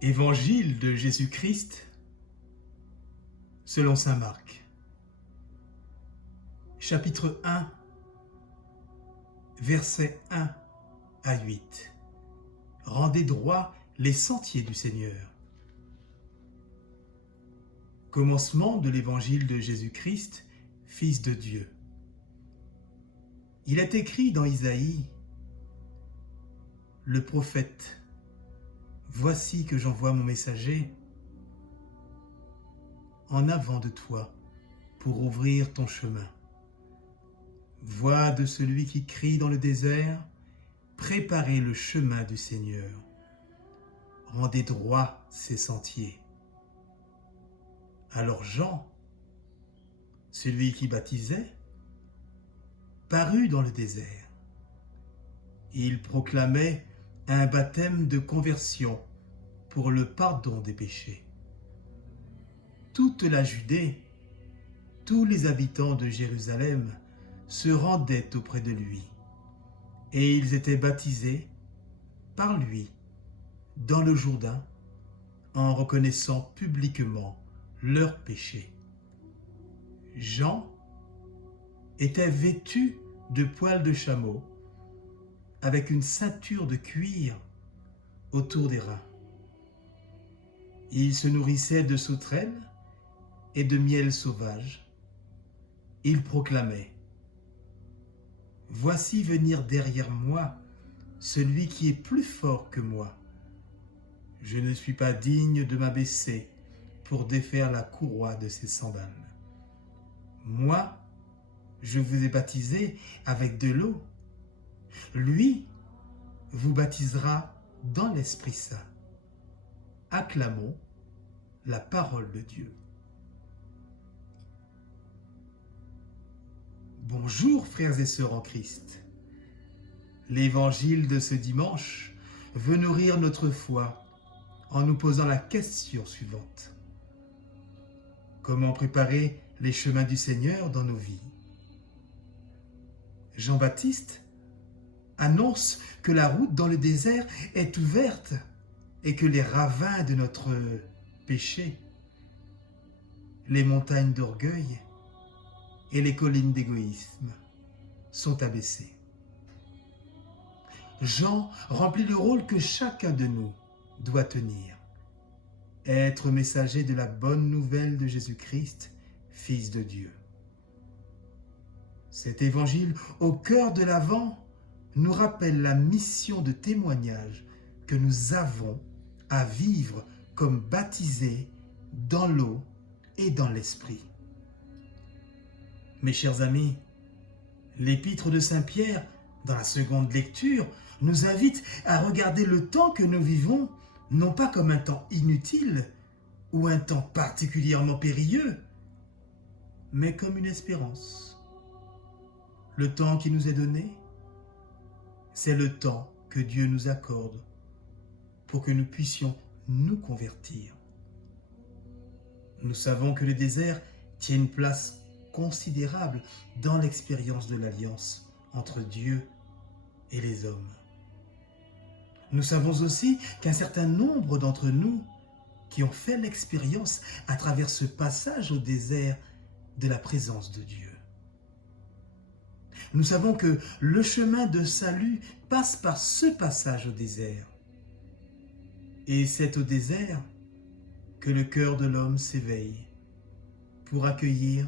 Évangile de Jésus-Christ selon saint Marc. Chapitre 1, versets 1 à 8. Rendez droit les sentiers du Seigneur. Commencement de l'évangile de Jésus-Christ, Fils de Dieu. Il est écrit dans Isaïe, le prophète: Voici que j'envoie mon messager en avant de toi pour ouvrir ton chemin. Voix de celui qui crie dans le désert, préparez le chemin du Seigneur. Rendez droit ses sentiers. Alors Jean, celui qui baptisait, parut dans le désert. Il proclamait un baptême de conversion pour le pardon des péchés. Toute la Judée, tous les habitants de Jérusalem se rendaient auprès de lui, et ils étaient baptisés par lui dans le Jourdain en reconnaissant publiquement leurs péchés. Jean était vêtu de poils de chameau avec une ceinture de cuir autour des reins. Il se nourrissait de sauterelles et de miel sauvage. Il proclamait: Voici venir derrière moi celui qui est plus fort que moi. Je ne suis pas digne de m'abaisser pour défaire la courroie de ses sandales. Moi, je vous ai baptisé avec de l'eau. Lui vous baptisera dans l'Esprit Saint. Acclamons la parole de Dieu. Bonjour frères et sœurs en Christ. L'évangile de ce dimanche veut nourrir notre foi en nous posant la question suivante. Comment préparer les chemins du Seigneur dans nos vies? Jean-Baptiste annonce que la route dans le désert est ouverte et que les ravins de notre péché, les montagnes d'orgueil et les collines d'égoïsme sont abaissées. Jean remplit le rôle que chacun de nous doit tenir: être messager de la bonne nouvelle de Jésus-Christ, Fils de Dieu. Cet évangile au cœur de l'Avent nous rappelle la mission de témoignage que nous avons à vivre comme baptisés dans l'eau et dans l'esprit. Mes chers amis, l'épître de Saint Pierre, dans la seconde lecture, nous invite à regarder le temps que nous vivons, non pas comme un temps inutile ou un temps particulièrement périlleux, mais comme une espérance. Le temps qui nous est donné, c'est le temps que Dieu nous accorde pour que nous puissions nous convertir. Nous savons que le désert tient une place considérable dans l'expérience de l'alliance entre Dieu et les hommes. Nous savons aussi qu'un certain nombre d'entre nous qui ont fait l'expérience à travers ce passage au désert de la présence de Dieu. Nous savons que le chemin de salut passe par ce passage au désert. Et c'est au désert que le cœur de l'homme s'éveille pour accueillir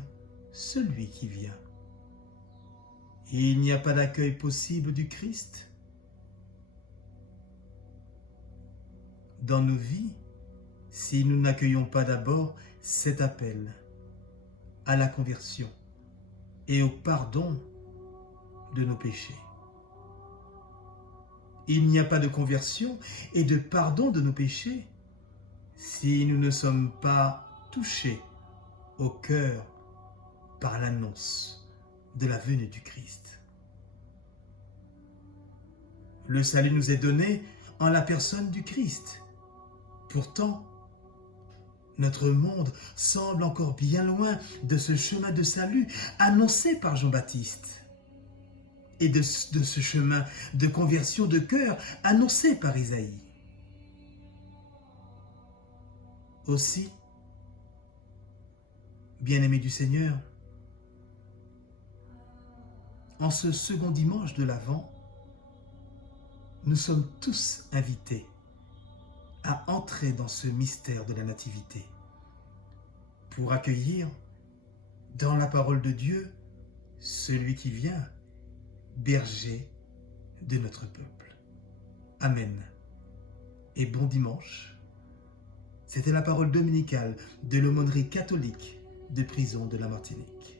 celui qui vient. Et il n'y a pas d'accueil possible du Christ dans nos vies si nous n'accueillons pas d'abord cet appel à la conversion et au pardon de nos péchés. Il n'y a pas de conversion et de pardon de nos péchés si nous ne sommes pas touchés au cœur par l'annonce de la venue du Christ. Le salut nous est donné en la personne du Christ. Pourtant, notre monde semble encore bien loin de ce chemin de salut annoncé par Jean-Baptiste et de ce chemin de conversion de cœur annoncé par Isaïe. Aussi, bien-aimés du Seigneur, en ce second dimanche de l'Avent, nous sommes tous invités à entrer dans ce mystère de la Nativité pour accueillir dans la parole de Dieu celui qui vient, berger de notre peuple. Amen. Et bon dimanche. C'était la parole dominicale de l'aumônerie catholique de prison de la Martinique.